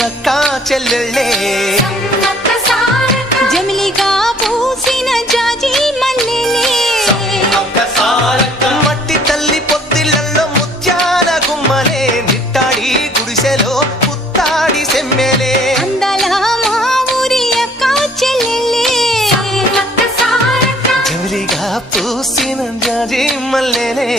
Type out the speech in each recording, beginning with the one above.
అక్క చెల్లెళ్ళే జమిలిగా పూసిన జాజి మల్లెలే మట్టి తల్లి పొత్తిళ్లలో ముత్యాల గుమ్మలే నిట్టాడి గుడిసెలో పుత్తాడి సెమ్మెలే అందాల మా ఊరి అక్క చెల్లెలే జమిలిగా పూసిన జాజి మల్లెలే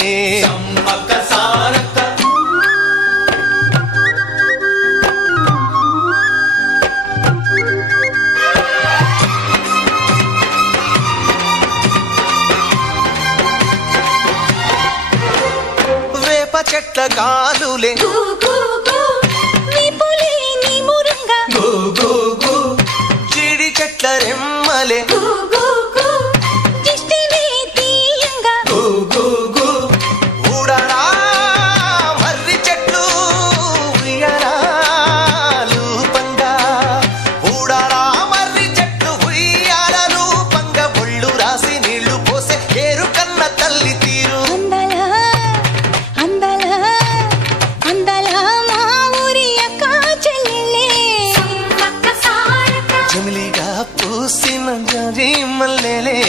చెట్ల కాలులే జీడి చెట్ల రెమ్మలే ఊడరా మర్రి చెట్లు ఉయ్యాలు పంగా ఊడరా మర్రి చెట్లు ఉయ్యాలు పంగ ఒళ్ళు రాసి నీళ్లు పోసే ఏరు కన్న తల్లి తీరు జమిలిగా పూసిన జాజి మల్లెలే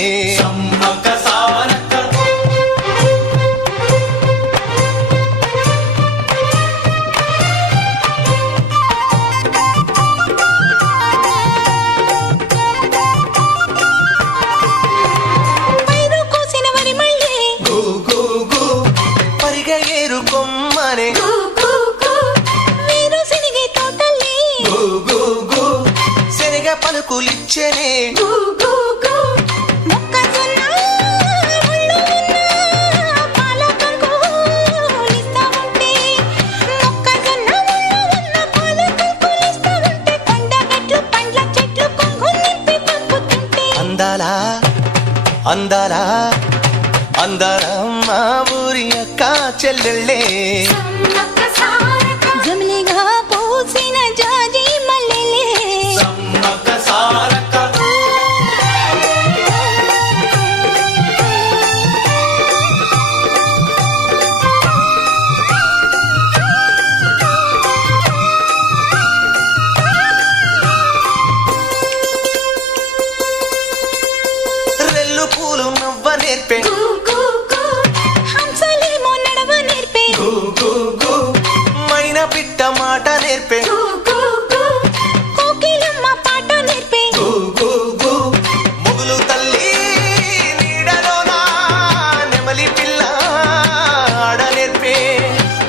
పరిగ ఏరు కొమ్మనే శనగ పలుకులిచ్చనే అందాలా అందాలా అందాల మా ఊరి అక్క చెల్లెళ్ళే జమిలిగా పూసిన జాజి మల్లెలే రెల్లు పూలు నవ్వ నేర్పే హంసలేమో నడవ నేర్పే మైనా పిట్ట మాట నేర్పే కోకిలమ్మ పాట నేర్పే ముగులు తల్లి నీడలోన నెమలి పిల్ల ఆడ నేర్పే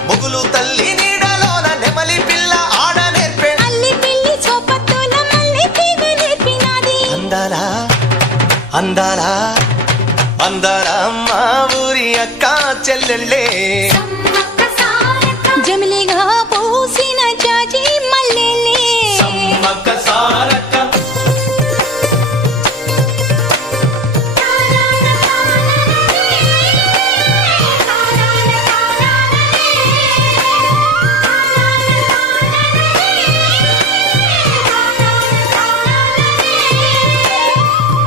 ముగులు తల్లి నీడలోన నెమలి పిల్ల ఆడ నేర్పే అల్లి పిల్లి సోపత్తుల మల్లె తీగ నేర్పినాది అందాలా అందాలా అందాల మా ఊరి అక్క చెల్లెళ్ళే జమిలిగా పూసిన జాజి మల్లెలే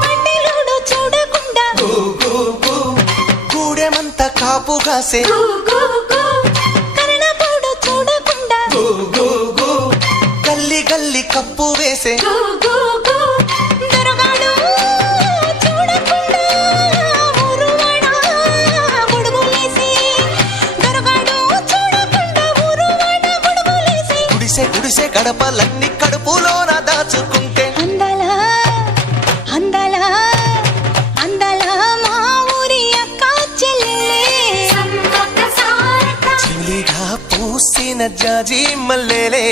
పట్టెలోడు చూడకుండా గూడెమంత కాపు కాసే కరణపోడు చూడకుండా గల్లి గల్లి కప్పు వేసే దొరగాడు చూడకుండా ఊరువాడ గొడుగులేసి దొరగాడు చూడకుండా ఊరువాడ గొడుగులేసి గుడిసె గుడిసె గడపలన్నీ కడుపులోన దాచుకుంటే అందాల అందాల అందాల మా ఊరి అక్క చెల్లెలే చిలిగా పూసిన జాజి మల్లెలే